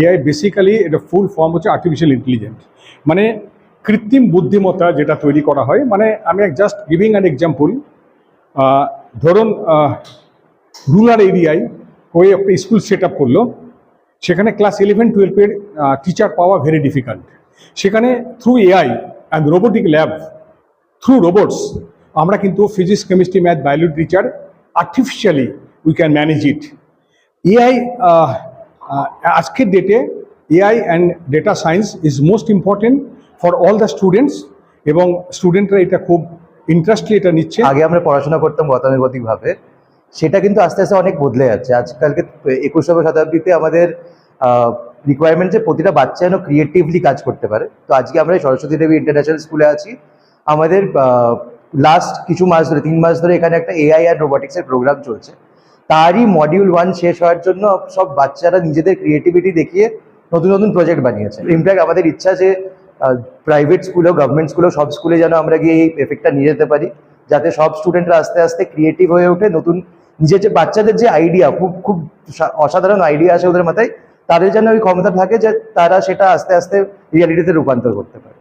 AI basically এটা full form হচ্ছে artificial intelligence, মানে কৃত্রিম বুদ্ধিমত্তা যেটা তৈরি করা হয়। মানে আমি জাস্ট গিভিং অ্যান এক্সাম্পল, ধরুন রুরাল এরিয়ায় ওই একটা স্কুল সেট আপ করলো, সেখানে ক্লাস 11-12 টিচার পাওয়া ভেরি ডিফিকাল্ট। সেখানে through AI and robotic lab, through robots আমরা কিন্তু physics, chemistry, math, biology teacher artificially we can manage ইট। এআই আজকের ডেটে AI and data science is most important for all the students, এবং স্টুডেন্টরা এটা খুব ইন্টারেস্টলি এটা নিচ্ছে। আগে আমরা পড়াশোনা করতাম গতানুগতিকভাবে, সেটা কিন্তু আস্তে আস্তে অনেক বদলে যাচ্ছে। আজকালকে 21শ শতাব্দীতে আমাদের রিকোয়ারমেন্ট যে প্রতিটা বাচ্চা যেন ক্রিয়েটিভলি কাজ করতে পারে। তো আজকে আমরা সরস্বতী দেবী ইন্টারন্যাশনাল স্কুলে আছি। আমাদের লাস্ট কিছু মাস ধরে, 3 মাস ধরে এখানে একটা এআই আর রোবোটিক্সের প্রোগ্রাম চলছে। তারই মডিউল 1 শেষ হওয়ার জন্য সব বাচ্চারা নিজেদের ক্রিয়েটিভিটি দেখিয়ে নতুন নতুন প্রজেক্ট বানিয়েছে। ইনফ্যাক্ট আমাদের ইচ্ছা যে প্রাইভেট স্কুলেও, গভর্নমেন্ট স্কুলেও, সব স্কুলে যেন আমরা গিয়ে এই এফেক্টটা নিয়ে যেতে পারি, যাতে সব স্টুডেন্টরা আস্তে আস্তে ক্রিয়েটিভ হয়ে ওঠে। নতুন নিজের যে বাচ্চাদের যে আইডিয়া, খুব খুব অসাধারণ আইডিয়া আসে ওদের মাথায়, তাদের যেন ওই ক্ষমতা থাকে যে তারা সেটা আস্তে আস্তে রিয়ালিটিতে রূপান্তর করতে পারে।